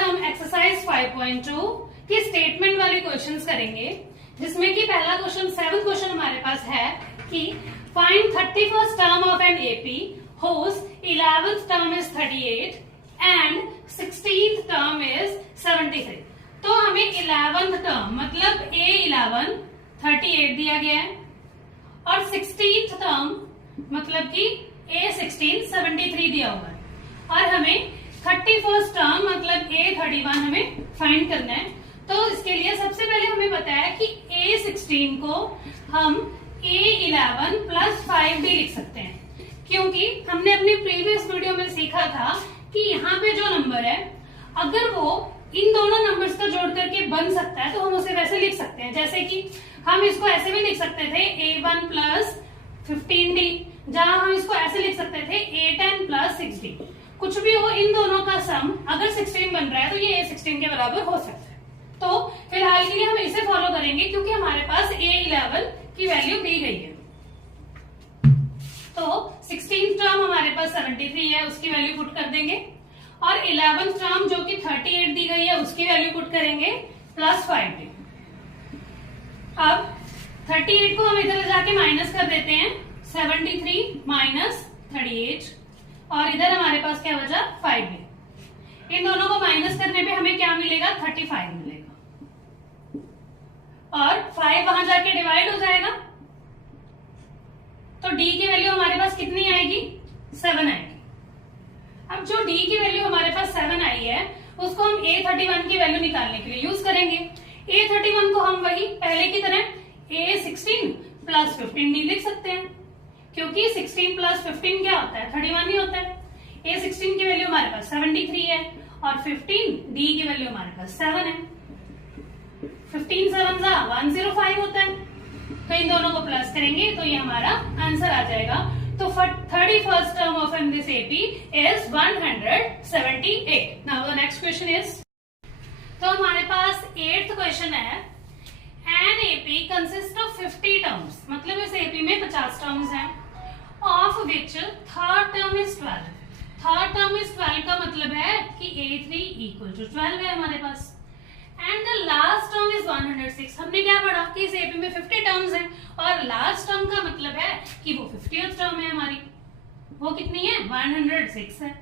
हम एक्सरसाइज 5.2 की स्टेटमेंट वाले क्वेश्चंस करेंगे, जिसमें कि पहला क्वेश्चन 7th क्वेश्चन हमारे पास है कि find 31st term of an AP whose 11th term is 38 and 16th term is 73। तो हमें 11th टर्म मतलब A11 38 दिया गया है और 16th टर्म मतलब कि A16 73 दिया हुआ है, और हमें 31st टर्म मतलब A31 हमें फाइंड करना है। तो इसके लिए सबसे पहले हमें बताया कि A16 को हम A11 प्लस 5D लिख सकते हैं, क्योंकि हमने अपनी प्रीवियस वीडियो में सीखा था कि यहाँ पे जो नंबर है अगर वो इन दोनों नंबर्स का जोड़ करके बन सकता है तो हम उसे वैसे लिख सकते हैं। जैसे कि हम इसको ऐसे भी लिख सकते थे A1 प्लस 15D, जहां हम इसको ऐसे लिख सकते थे A10 प्लस 6D। कुछ भी हो, इन दोनों का सम अगर 16 बन रहा है तो ये A16 के बराबर हो सकता है। तो फिलहाल के लिए हम इसे फॉलो करेंगे क्योंकि हमारे पास A11 की वैल्यू दी गई है। तो 16th टर्म हमारे पास 73 है, उसकी वैल्यू पुट कर देंगे, और 11th टर्म जो कि 38 दी गई है उसकी वैल्यू पुट करेंगे प्लस 5D। अब 38 को हम इधर जाके माइनस कर देते हैं, 73 माइनस 38, और इधर हमारे पास क्या बचा 5D। इन दोनों को माइनस करने पे हमें क्या मिलेगा 35 मिलेगा, और 5 वहां जाके डिवाइड हो जाएगा, तो D की वैल्यू हमारे पास कितनी आएगी 7 आएगी। अब जो D की वैल्यू हमारे पास 7 आई है उसको हम A31 की वैल्यू निकालने के लिए यूज करेंगे। A31 को हम वही पहले की तरह A16 प्लस 15D लिख सकते हैं, क्योंकि 16 प्लस 15 क्या होता है 31 ही होता है। A16 की वैल्यू हमारे पास 73 है और 15D की वैल्यू हमारे पास 7 है। 15 7 105 होता है, तो इन दोनों को प्लस करेंगे तो ये हमारा आंसर आ जाएगा। तो 31st term of this AP is 178। Now the next question is, तो हमारे पास 8th क्वेश्चन है, an AP consist of 50 terms, मतलब इस एपी में 50 टर्म्स हैं, of which third term is 12। Third term is 12 का मतलब है कि A3 इक्वल टू 12 है हमारे पास, and the last term is 106। हमने क्या पढ़ा कि इस एपी में 50 टर्म्स हैं, और लास्ट टर्म का मतलब है कि वो 50th टर्म है हमारी, वो कितनी है 106 है,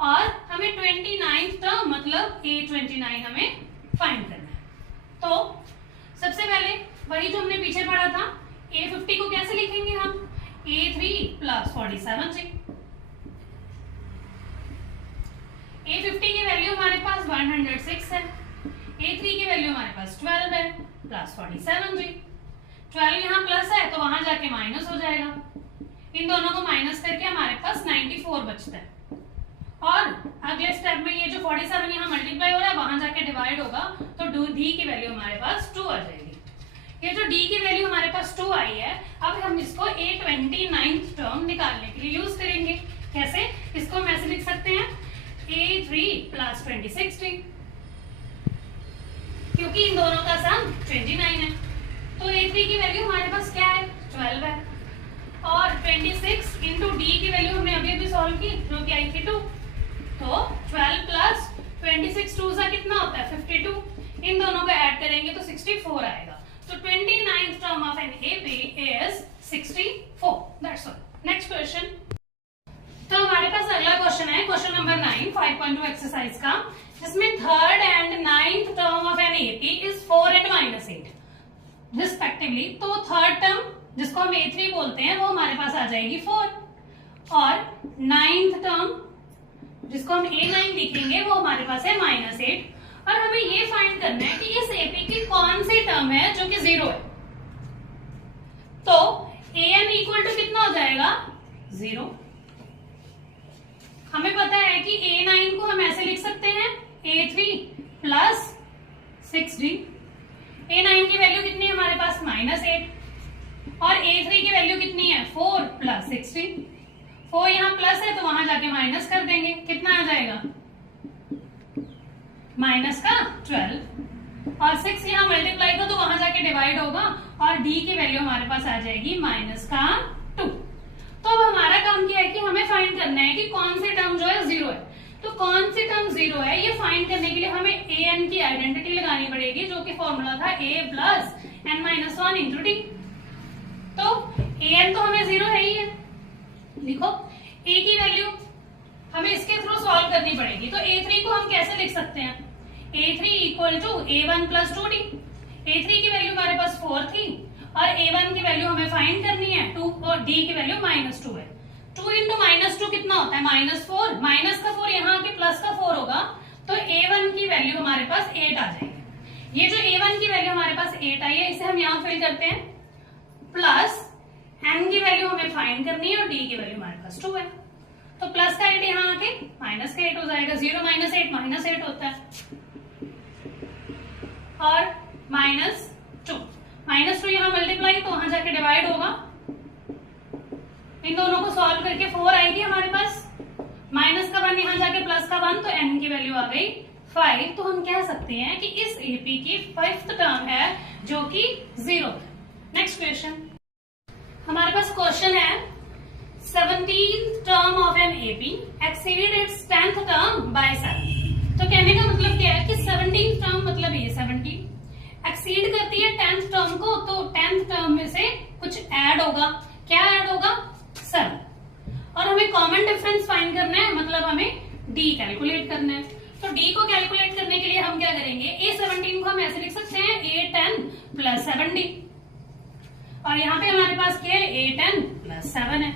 और हमें 29th टर्म मतलब A29 हमें फाइंड करना है। तो सबसे पहले वही जो हमने पीछे पढ़ा था, A50 को कैसे लिखेंगे हम A3 प्लस 47G। A50 की वैल्यू हमारे पास 106 है, A3 की वैल्यू हमारे पास 12 है प्लस 47G। 12 यहाँ प्लस है तो वहां जाके माइनस हो जाएगा, इन दोनों को माइनस करके हमारे पास 94 बचता है, और अगले स्टेप में ये जो 47 यहाँ मल्टीप्लाई हो रहा है वहां जाके डिवाइड होगा, तो D की वैल्यू हमारे पास 2 आ जाएगी। ये जो D की वैल्यू हमारे पास 2 आई है, अब हम इसको A29th टर्म निकालने के लिए यूज करेंगे। कैसे, इसको हम ऐसे लिख सकते हैं A3 प्लस 26D, क्योंकि इन दोनों का सम 29 है। तो A3 की वैल्यू हमारे पास क्या है 12 है, और 26 इंटू D की वैल्यू हमने अभी अभी सॉल्व की जो कि आई थी 2, तो 12 प्लस 26 2 सा कितना होता है 52, इन दोनों को ऐड करेंगे तो 64 आएगा। तो 29th term of an AP is 64। That's all. Next question, तो हमारे पास अगला क्वेश्चन है क्वेश्चन नंबर 9 5.2 एक्सरसाइज का, जिसमें third and 9th term of an AP is 4 and -8 respectively. तो थर्ड टर्म जिसको हम A3 बोलते हैं वो हमारे पास आ जाएगी 4, और 9th टर्म जिसको हम A9 लिखेंगे वो हमारे पास है -8, और हमें ये फाइंड करना है कि इस एपी की कौन सी टर्म है जो कि 0 है। तो an इक्वल टू कितना हो जाएगा 0। हमें पता है कि A9 को हम ऐसे लिख सकते हैं A3 प्लस 6D। A9 की वैल्यू कितनी है हमारे पास -8, और A3 की वैल्यू कितनी है 4 प्लस 6D। 4 यहाँ प्लस है तो वहां जाके माइनस कर देंगे, कितना आ जाएगा माइनस का 12, और 6 यहाँ मल्टीप्लाई था तो वहां जाके डिवाइड होगा, और D की वैल्यू हमारे पास आ जाएगी माइनस का 2। तो अब हमारा काम क्या है कि हमें फाइंड करना है कि कौन सी टर्म जो है 0 है। तो कौन सी टर्म जीरो है ये फाइंड करने के लिए हमें ए एन की आइडेंटिटी लगानी पड़ेगी, जो कि फॉर्मूला था a plus n minus one into d. तो ए एन तो हमें जीरो है ही है, लिखो ए की वैल्यू हमें इसके थ्रू सॉल्व करनी पड़ेगी। तो a3 को हम कैसे लिख सकते हैं, a3 equal to a1 plus 2d। a3 की वैल्यू हमारे पास 4 थी और a1 की वैल्यू हमें फाइंड करनी है 2 और d की वैल्यू -2 है। 2 इंटू -2 कितना होता है -4, माइनस का 4 यहाँ के प्लस का 4 होगा, तो a1 की वैल्यू हमारे पास 8 आ जाएगी। ये जो a1 की वैल्यू हमारे पास 8 आई है इसे हम यहाँ फिल करते हैं, प्लस n की वैल्यू हमें फाइंड करनी है और d की वैल्यू हमारे पास 2 है। तो प्लस का 8 यहाँ आके माइनस का 8 हो जाएगा, 0 माइनस 8 -8 होता है, और -2 यहाँ मल्टीप्लाई तो वहां जाके डिवाइड होगा। इन दोनों को सॉल्व करके 4 आएगी हमारे पास, माइनस का 1 यहाँ जाके प्लस का 1, तो n की वैल्यू आ गई 5। तो हम कह सकते हैं कि इस एपी की 5th टर्म है जो कि 0 है। नेक्स्ट क्वेश्चन, हमारे पास क्वेश्चन है 17th term of an AP exceeded its 10th term by 7। तो कहने का मतलब क्या है कि 17th term मतलब ये 17 एक्सीड करती है 10th term को, तो 10th term में से कुछ ऐड होगा, क्या ऐड होगा 7, और हमें कॉमन डिफरेंस फाइंड करना है, मतलब हमें D कैलकुलेट करना है। तो D को कैलकुलेट करने के लिए हम क्या करेंगे, A17 को हम ऐसे लिख सकते हैं A10 प्लस 7D, और यहाँ पे हमारे पास क्या है A10 प्लस 7 है।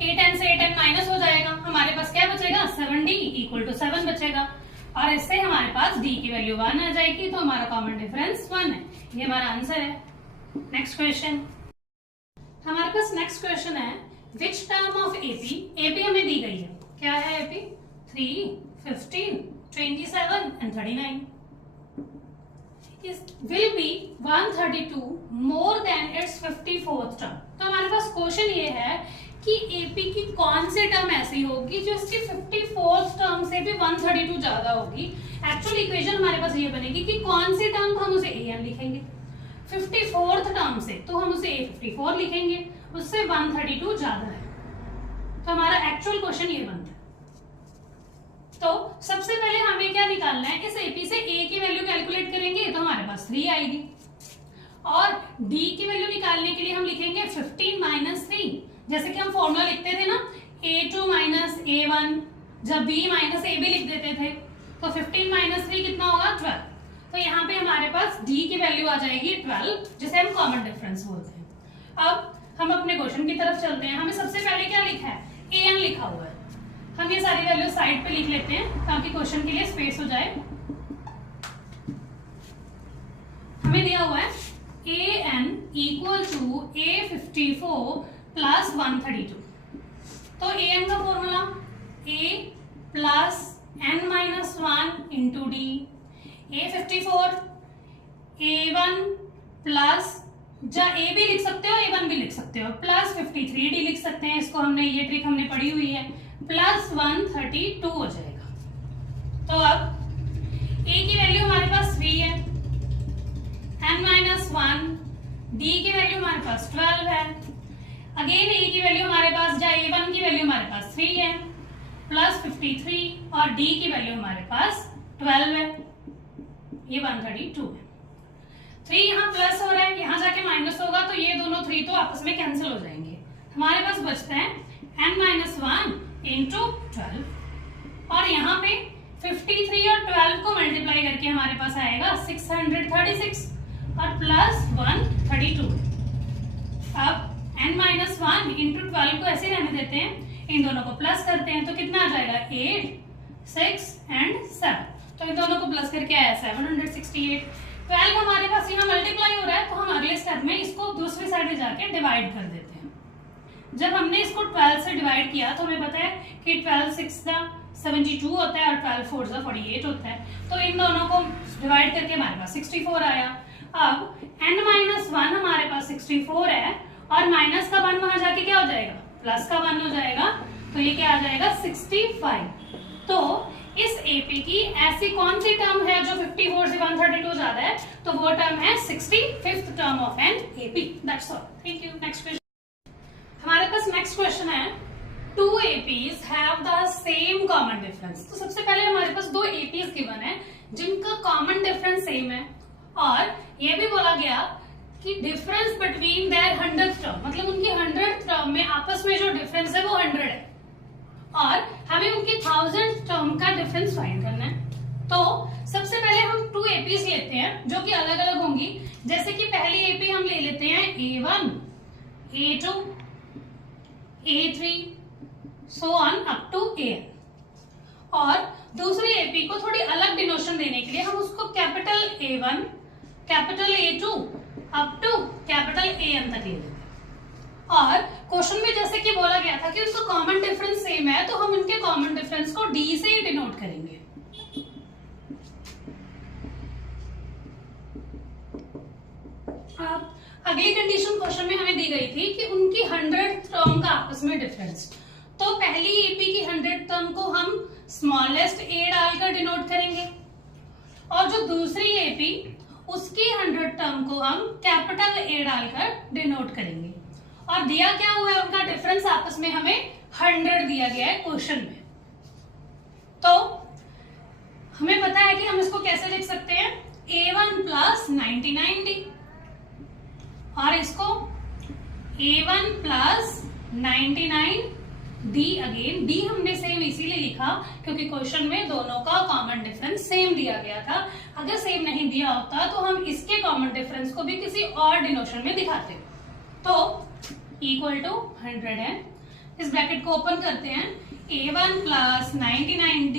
A10 से A10 माइनस हो जाएगा, हमारे पास क्या बचेगा 7D इक्वल टू 7 बचेगा, और इससे हमारे पास D की वैल्यू 1 आ जाएगी, तो हमारा कॉमन डिफरेंस 1 है। ये हमारा आंसर है। नेक्स्ट क्वेश्चन, हमारे पास नेक्स्ट क्वेश्चन है विच टर्म ऑफ AP हमें दी गई है, क्या है AP 3, 15, 27 and 39 will be 132 more than its 54th term। तो हमारे पास क्वेश्चन ये है कि एपी की कौन सी टर्म ऐसी होगी जो इसकी 54th टर्म से भी 132 ज्यादा होगी। एक्चुअल इक्वेशन हमारे पास ये बनेगी कि कौन सी टर्म तो हम उसे an लिखेंगे, 54th टर्म से तो हम उसे a54 लिखेंगे, उससे 132 ज्यादा है। तो हमारा एक्चुअल क्वेश्चन ये बनता है। तो सबसे पहले हमें क्या निकालना है, इस एपी से a की वैल्यू कैलकुलेट करेंगे तो हमारे पास 3 आएगी, और d की वैल्यू निकालने के लिए हम लिखेंगे 15 माइनस 3, जैसे कि हम फॉर्मूला लिखते थे ना a2 माइनस a1, जब b माइनस ab लिख देते थे, तो 15 माइनस 3 कितना होगा 12। तो यहाँ पे हमारे पास d की वैल्यू आ जाएगी 12, जिसे हम कॉमन डिफरेंस बोलते हैं। अब हम अपने क्वेश्चन की तरफ चलते हैं। हमें सबसे पहले क्या लिखा है, an लिखा हुआ है, हम ये सारी वैल्यू साइड पे लिख लेते हैं ताकि क्वेश्चन के लिए स्पेस हो जाए। हमें दिया हुआ है an equal to a54 plus 132। तो an का formula a plus n minus 1 into D, a54 a1 plus a भी लिख सकते हो a1 भी लिख सकते हो, प्लस 53d लिख सकते हैं, इसको हमने ये ट्रिक हमने पढ़ी हुई है, प्लस 132 हो जाएगा। तो अब a की वैल्यू हमारे पास 3 है, n माइनस 1, d की वैल्यू हमारे पास 12 है, अगेन a की वैल्यू हमारे पास या a1 की वैल्यू हमारे पास 3 है, प्लस 53, और d की वैल्यू हमारे पास 12 है, ये 132 है। 3 यहाँ प्लस हो रहा है, यहाँ जाके माइनस होगा, तो ये दोनों 3 तो आपस में कैंसिल हो जाएंगे। हमारे पास बचता है n माइनस 1 इंटू 12, और यहाँ पे 53 और 12 को मल्टीप्लाई करके हमारे पास आएगा 636 और प्लस 132। अब n माइनस 1 इंटू 12 को ऐसे रहने देते हैं, इन दोनों को प्लस करते हैं तो कितना आ जाएगा 8, 6 एंड 7। तो इन दोनों को प्लस करके आया 768। 12 हमारे पास यहाँ मल्टीप्लाई हो रहा है, तो हम अगले स्टेप में इसको दूसरी साइड में जाके डिवाइड कर देते हैं। जब हमने इसको 12 से डिवाइड किया तो हमें पता है कि 12 6 72 होता है और 12 4 48 होता है, तो इन दोनों को डिवाइड करके हमारे पास 64 आया। अब n माइनस 1 हमारे पास 64 है, और माइनस का 1 वहां जाके क्या हो जाएगा, प्लस का 1 हो जाएगा, तो ये क्या आ जाएगा 65। तो इस एपी की ऐसी कौन सी टर्म है जो 54 से 132 ज्यादा है, तो वो टर्म है 65th term of an AP. That's all, thank you. Next question, हमारे पास नेक्स्ट क्वेश्चन है 2 APs have the same common difference. तो सबसे पहले हमारे पास दो एपीज गिवन है जिनका कॉमन डिफरेंस सेम है, और ये भी बोला गया कि difference between their 100th term, मतलब उनकी 100th टर्म में आपस में जो डिफरेंस है वो 100 है, और हमें उनकी 1000th टर्म का डिफरेंस फाइंड करना है। तो सबसे पहले हम 2 एपीज लेते हैं जो कि अलग अलग होंगी। जैसे कि पहली एपी हम ले लेते हैं A1, A2, A3 so on up to AN, और दूसरी एपी को थोड़ी अलग डिनोशन देने के लिए हम उसको capital A1, capital A2 up to capital AN तक ले लेते हैं। और क्वेश्चन में जैसे कि बोला गया था कि उनका कॉमन डिफरेंस सेम है, तो हम उनके कॉमन डिफरेंस को D से ही डिनोट करेंगे। अब अगली कंडीशन क्वेश्चन में हमें दी गई थी कि उनकी 100th टर्म का आपस में डिफरेंस। तो पहली एपी की 100th टर्म को हम स्मॉलेस्ट a डालकर डिनोट करेंगे, और जो दूसरी एपी उसकी 100th टर्म को हम कैपिटल A डालकर डिनोट करेंगे। और दिया क्या हुआ है, उनका डिफरेंस आपस में हमें 100 दिया गया है क्वेश्चन में। तो हमें पता है कि हम इसको कैसे लिख सकते हैं, A1 प्लस 99D, और इसको A1 plus 99D, again D हमने सेम इसीलिए लिखा क्योंकि क्वेश्चन में दोनों का कॉमन डिफरेंस सेम दिया गया था। अगर सेम नहीं दिया होता तो हम इसके कॉमन डिफरेंस को भी किसी और डिनोशन में दिखाते। तो इक्वल टू 100 है, इस ब्रैकेट को ओपन करते हैं, A1 plus 99D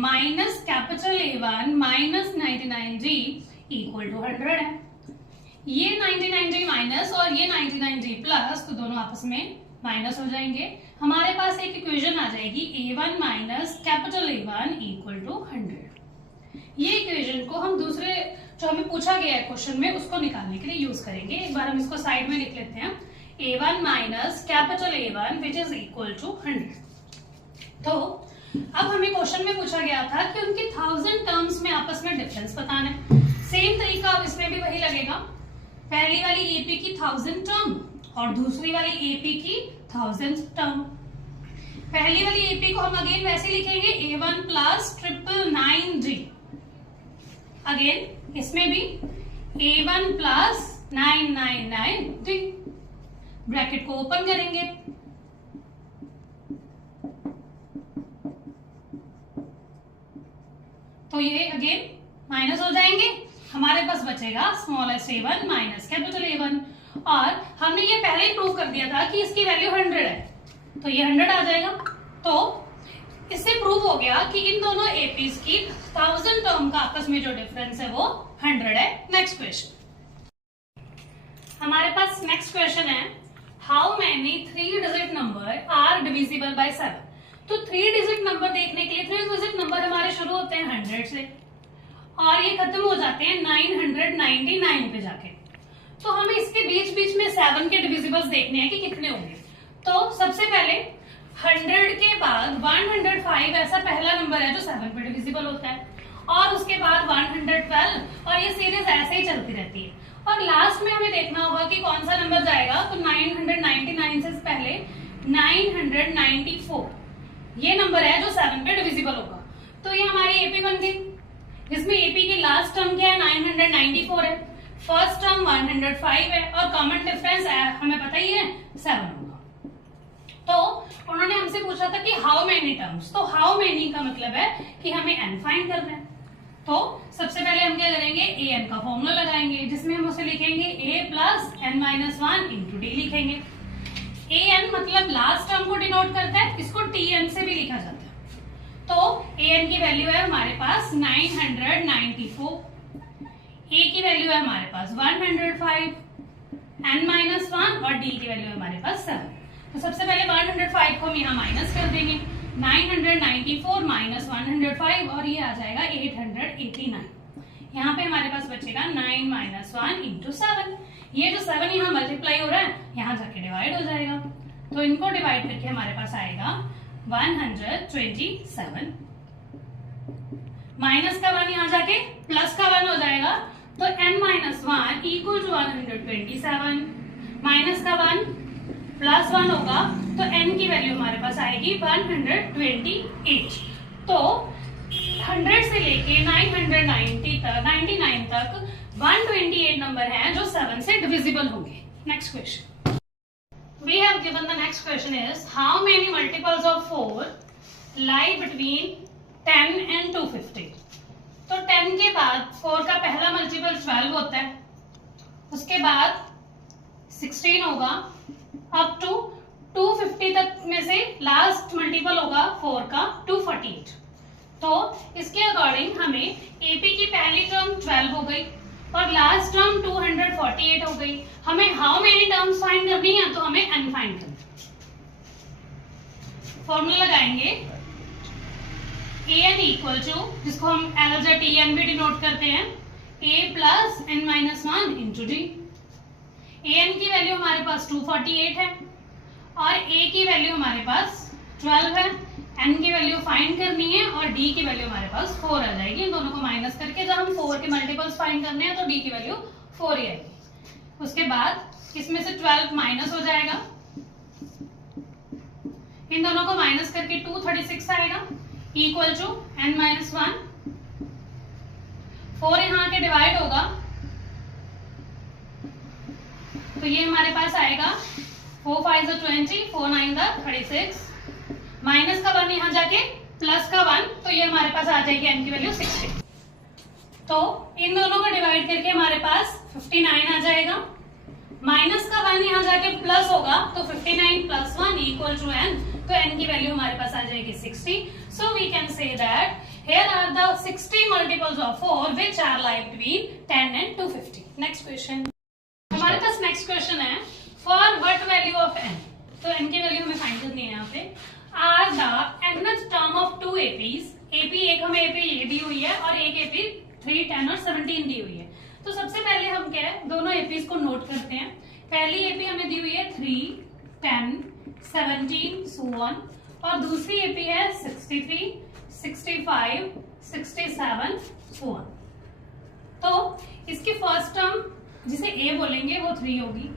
minus capital A1 minus 99D equal to 100 है। ये 99D माइनस और ये 99D प्लस, तो दोनों आपस में माइनस हो जाएंगे। हमारे पास एक इक्वेशन आ जाएगी A1 minus capital A1 equal to 100। ये इक्वेशन को हम दूसरे जो हमें पूछा गया है क्वेश्चन में उसको निकालने के लिए यूज करेंगे। एक बार हम इसको साइड में लिख लेते हैं, A1 minus capital A1 which is equal to 100। तो अब हमें क्वेश्चन में पूछा गया था कि उनकी 1000 टर्म्स में आपस में डिफरेंस बताना है। सेम तरीका अब इसमें भी वही लगेगा, पहली वाली एपी की 1000 टर्म और दूसरी वाली एपी की 1000th टर्म। पहली वाली एपी को हम अगेन वैसे लिखेंगे A1 प्लस 999D, अगेन इसमें भी A1 प्लस 999D, ब्रैकेट को ओपन करेंगे, तो ये अगेन माइनस हो जाएंगे, हमारे पास बचेगा smallest A1 minus capital A1। और हमने ये पहले ही प्रूव कर दिया था कि इसकी वैल्यू 100 है, तो ये 100 आ जाएगा। तो इससे प्रूव हो गया कि इन दोनों एपीज की 1000 टर्म का आपस में जो डिफरेंस है वो 100 है। नेक्स्ट क्वेश्चन, हमारे पास नेक्स्ट क्वेश्चन है, how many 3 digit number are divisible by 7। तो 3 डिजिट नंबर देखने के लिए 3 डिजिट नंबर हमारे शुरू होते हैं 100 से और ये खत्म हो जाते हैं 999 पे जाके। तो हमें इसके बीच बीच में 7 के डिविजिबल्स देखने हैं कि कितने होंगे। तो सबसे पहले 100 के बाद 105 ऐसा पहला नंबर है जो 7 पे डिविजिबल होता है, और उसके बाद 112, और ये सीरीज ऐसे ही चलती रहती है। और लास्ट में हमें देखना होगा कि कौन सा नंबर जाएगा। तो 999 से पहले 994 ये नंबर है जो 7 पे डिविजिबल होगा। तो ये हमारी एपी बन गई, जिसमें एपी की लास्ट टर्म क्या है 994 है, फर्स्ट टर्म 105 है, और कॉमन डिफरेंस हमें पता ही है 7 होगा। तो उन्होंने हमसे पूछा था कि हाउ मेनी टर्म्स, तो हाउ मेनी का मतलब है कि हमें n फाइंड करना है। तो सबसे पहले हम क्या करेंगे, an का फॉर्मूला लगाएंगे, जिसमें हम उसे लिखेंगे a plus n-1 into D लिखेंगे। an मतलब लास्ट टर्म को डिनोट करता है, इसको tn से भी लिखा जाता है। तो an की वैल्यू है हमारे पास 994, a की वैल्यू है हमारे पास 105, n-1 और d की वैल्यू है हमारे पास 7। तो सबसे पहले 105 को हम यहाँ माइनस कर देंगे, 994 माइनस 105 और ये आ जाएगा 889। यहाँ पे हमारे पास बचेगा 9-1 इंटू 7। ये जो 7 यहाँ मल्टीप्लाई हो रहा है यहाँ जाके डिवाइड हो जाएगा, तो इनको डिवाइड करके हमारे पास आएगा 127। माइनस का 1 यहाँ जाके प्लस का 1 हो जाएगा, तो n-1 इक्वल टू 127, माइनस का 1 +1 होगा तो n की वैल्यू हमारे पास आएगी 128। तो 100 से लेके 999 तक 128 नंबर हैं जो 7 से डिविजिबल होंगे। Next question, we have given the next question is how many multiples of 4 lie between 10 and 250। तो 10 के बाद 4 का पहला मल्टीपल 12 होता है, उसके बाद 16 होगा, अप टू 250 तक में से लास्ट मल्टीपल होगा 4 का 248। तो इसके अकॉर्डिंग हमें एपी की पहली टर्म 12 हो गई और लास्ट टर्म 248 हो गई। हमें हाउ मेनी टर्म्स फाइंड करनी है, तो हमें n फाइंड करना है। फॉर्मूला लगाएंगे an इक्वल टू, जिसको हम LZTN भी डिनोट करते हैं, a plus n minus 1 into D. an की वैल्यू हमारे पास 248 है और a की वैल्यू हमारे पास 12 है। n की वैल्यू फाइंड करनी है और d की वैल्यू हमारे पास 4 आ जाएगी। इन दोनों को माइनस करके जब हम 4 के मल्टीपल्स फाइंड करने हैं तो d की वैल्यू 4 ही आएगी। उसके बाद इसमें से 12 माइनस हो जाएगा, इन दोनों को माइनस करके 236 आएगा इक्वल टू n माइनस 1। 4 यहाँ के डिवाइड होगा तो ये हमारे पास आएगा 4 5 20, 4 9 36, माइनस का 1 यहाँ जाके प्लस का 1, तो ये हमारे पास आ जाएगी n की वैल्यू 60। तो इन दोनों को डिवाइड करके हमारे पास 59 आ जाएगा, माइनस का 1 यहाँ जाके प्लस होगा तो 59 प्लस 1 इक्वल टू n, तो n की वैल्यू हमारे पास आ जाएगी 60। So we can say that here are the 60 multiples of 4 which are like between 10 and 250। Next question, हमारे पास नेक्स्ट क्वेश्चन है for what value of n। तो n की वैल्यू हमें फाइंड करनी है यहाँ पे। Are the nth term of 2 APs, AP एक हमें AP ये दी हुई है और एक AP 3, 10 और 17 दी हुई है। तो सबसे पहले हम क्या है, दोनों APs को नोट करते हैं। पहली AP हमें दी हुई है 3, 10, 17 so on, और दूसरी AP है 63, 65, 67 so on। तो इसकी फर्स्ट टर्म जिसे A बोलेंगे वो 3 होगी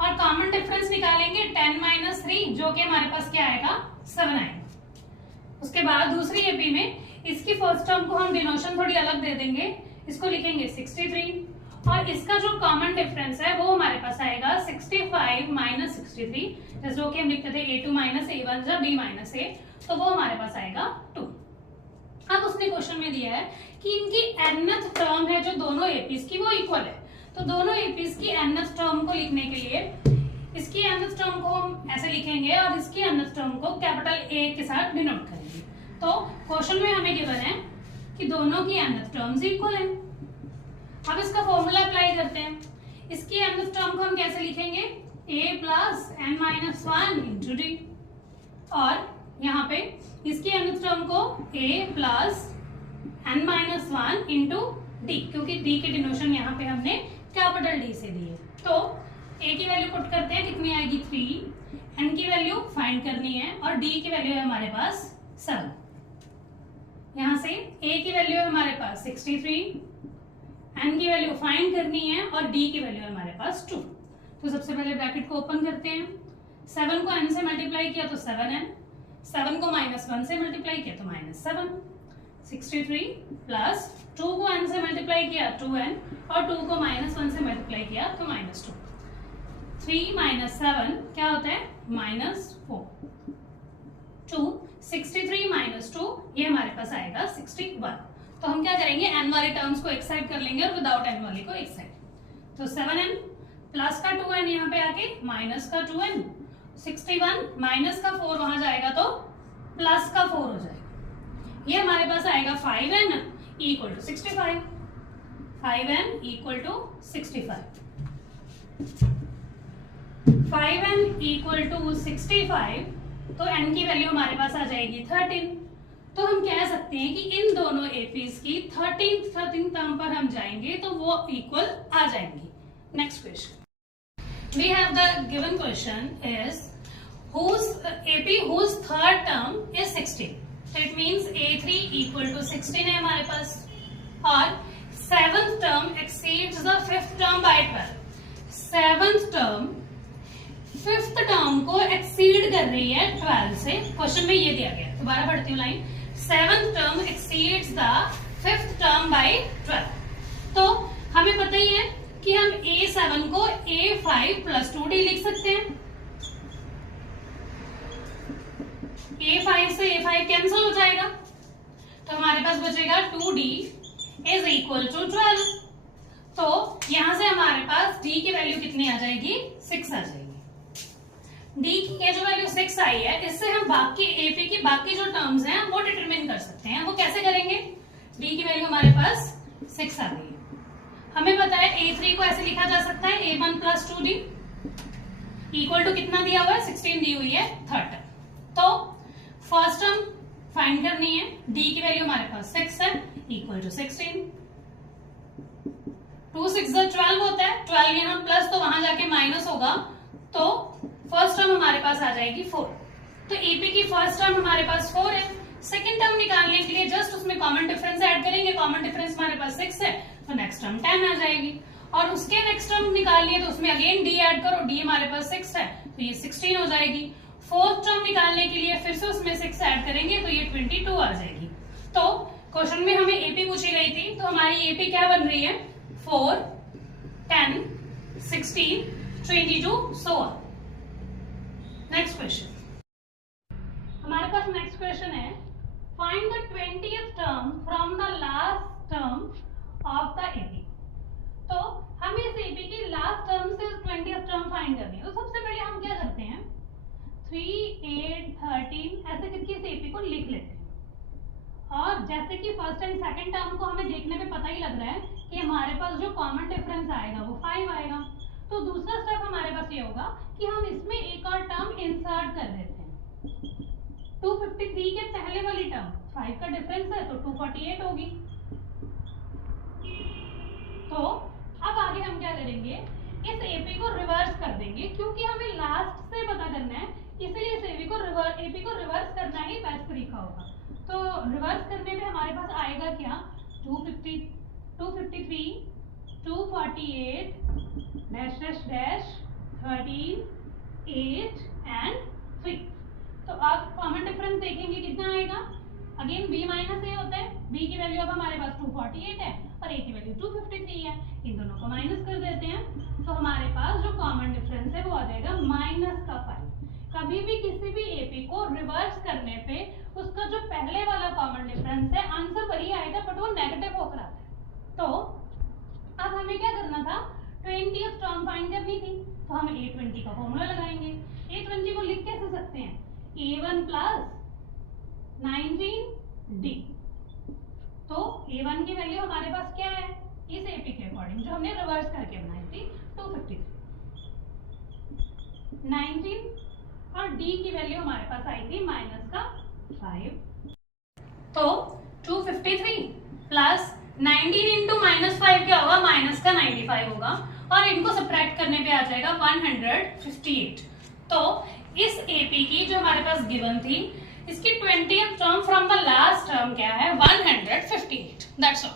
और कॉमन डिफरेंस निकालेंगे 10 माइनस 3 जो कि हमारे पास क्या आएगा 7 आएगा। उसके बाद दूसरी एपी में इसकी फर्स्ट टर्म को हम डिनोशन थोड़ी अलग दे देंगे, इसको लिखेंगे 63 और इसका जो कॉमन डिफरेंस है वो हमारे पास आएगा 65 माइनस 63, जैसे कि हम लिखते थे a2 माइनस a1 जब b माइनस a, तो वो हमारे पास आएगा 2। अब उसने क्वेश्चन में दिया है कि इनकी nth टर्म है जो दोनों एपीज की वो इक्वल है। तो दोनों एपीज की nth टर्म को लिखने के लिए इसकी nth टर्म को हम ऐसे लिखेंगे और इसकी nth टर्म को कैपिटल A के साथ डिनोट करेंगे। तो क्वेश्चन में हमें गिवन है कि दोनों की nth टर्म्स इक्वल हैं। अब इसका फॉर्मूला अप्लाई करते हैं। इसकी nth टर्म को हम कैसे लिखेंगे, a plus n minus 1 into D, और यहाँ पे इसकी nth टर्म को a plus n minus 1 into D, क्योंकि d की डिनोशन यहाँ पे हमने कैपिटल D से दी है। तो a की वैल्यू पुट करते हैं, कितनी आएगी 3, n की वैल्यू फाइंड करनी है और d की वैल्यू है हमारे पास 7। यहाँ से a की वैल्यू है हमारे पास 63, n की वैल्यू फाइंड करनी है और d की वैल्यू है हमारे पास 2। तो सबसे पहले ब्रैकेट को ओपन करते हैं, 7 को n से मल्टीप्लाई किया तो 7n, 7 को -1 से मल्टीप्लाई किया तो -7, 63 प्लस 2 को n से मल्टीप्लाई किया 2n और 2 को -1 से मल्टीप्लाई किया तो -2। 3 माइनस 7 क्या होता है -4। 2 63 माइनस 2 ये हमारे पास आएगा 61। तो हम क्या करेंगे, n वाली टर्म्स को एक साइड कर लेंगे और विदाउट n वाली को एक साइड। तो 7n प्लस का 2n यहाँ पे आके माइनस का 2n, 61 माइनस का 4 वहां जाएगा तो प्लस का 4 हो जाएगा। ये हमारे पास आएगा 5n equal to 65, 5n equal to 65, 5n equal to 65। तो n की वैल्यू हमारे पास आ जाएगी 13। तो हम कह सकते हैं कि इन दोनों एपीज की 13 टर्म पर हम जाएंगे तो वो इक्वल आ जाएंगी। Next question, we have the given question is whose AP whose third term is 16। It means A3 equal to 16 है हमारे पास और 7th term exceeds the 5th term by 12। 7th term fifth term को exceed कर रही है 12 से। Question में ये दिया गया, दोबारा पढ़ती हूँ line, seventh term exceeds the fifth term by 12। तो हमें पता ही है कि हम A7 को A5 + 2D लिख सकते हैं। A5 से A5 कैंसिल हो जाएगा, तो हमारे पास बचेगा 2D = 12। तो यहां से हमारे पास D की वैल्यू कितनी आ जाएगी, 6 आ जाएगी। D की ये जो वैल्यू 6 आई है, इससे हम बाकी AP की बाकी जो टर्म्स हैं वो डिटरमिन कर सकते हैं। वो कैसे करेंगे, D की वैल्यू हमारे पास 6 आ गई है। हमें पता है A3 को ऐसे लिखा जा सकता है A1 + 2D = कितना दिया हुआ है, 16 दी हुई है, थर्ड टर्म। तो फर्स्ट टर्म फाइंड करनी है, D की वैल्यू हमारे पास 6 है, = 16। 2 6 12 होता है, 12 यहाँ प्लस तो वहां जाके माइनस होगा, तो फर्स्ट टर्म हमारे पास आ जाएगी 4। तो एपी की फर्स्ट टर्म हमारे पास 4 है। सेकंड टर्म निकालने के लिए जस्ट उसमें कॉमन डिफरेंस ऐड करेंगे, कॉमन डिफरेंस हमारे पास 6 है, तो नेक्स्ट टर्म 10 आ जाएगी। और उसके नेक्स्ट टर्म निकालनी है तो उसमें अगेन डी ऐड करो, डी हमारे पास 6 है, तो ये 16 हो जाएगी। फोर्थ टर्म निकालने के लिए फिर से उसमें 6 ऐड करेंगे तो ये 22 आ जाएगी। तो क्वेश्चन में हमें एपी पूछी गई थी, तो हमारी एपी क्या बन रही है, 4 10 16 22 सो ऑन। नेक्स्ट क्वेश्चन, हमारे पास नेक्स्ट क्वेश्चन है, find the 20th term from the last term of the AP. तो हमें इस एपी की लास्ट टर्म से 20th टर्म फाइंड करनी है। तो सबसे पहले हम क्या करते हैं, 3 8 13 ऐसे करके इस एपी को लिख लेते हैं। और जैसे कि फर्स्ट एंड सेकंड टर्म को हमें देखने पे पता ही लग रहा है कि हमारे पास जो कॉमन डिफरेंस आएगा वो 5 आएगा। तो दूसरा स्टेप हमारे पास ये होगा कि हम इसमें एक और टर्म इंसर्ट कर देते हैं। 253 के पहले वाली टर्म 5 का डिफरेंस है, तो 248 होगी। तो अब आगे हम क्या करेंगे, इस एपी को रिवर्स कर देंगे, क्योंकि हमें लास्ट से पता करना है, इसलिए इस एपी को रिवर्स करना ही बेस्ट तरीका होगा। तो रिवर्स करने में हमारे पास आएगा क्या, 253 248 डैश डैश डैश 13 8 एंड 3। तो आप कॉमन डिफरेंस देखेंगे कितना आएगा, अगेन b माइनस a होता है, b की वैल्यू अब हमारे पास 248 है और a की वैल्यू 253 है, इन दोनों को माइनस कर देते हैं, तो हमारे पास जो कॉमन डिफरेंस है वो आ जाएगा -5। कभी भी किसी भी एपी को रिवर्स करने पे उसका जो पहले वाला कॉमन डिफरेंस है आंसर वही आएगा, बट वो नेगेटिव होकर आता है। तो अब हमें क्या करना था, 20th टर्म फाइंड करनी थी, तो हम A20 का फॉर्मूला लगाएंगे। A20 को लिख कैसे सकते हैं, A1 + 19D। तो A1 की वैल्यू हमारे पास क्या है, इस एपी के अकॉर्डिंग जो हमने रिवर्स करके बनाई थी, 253 19 और D की वैल्यू हमारे पास आई थी -5। तो 253 + 19 × -5 क्या होगा, -95 होगा, और इनको सब्ट्रैक्ट करने पे आ जाएगा 158। तो इस एपी की जो हमारे पास गिवन थी, इसकी 20th term from the last term क्या है, 158। That's all.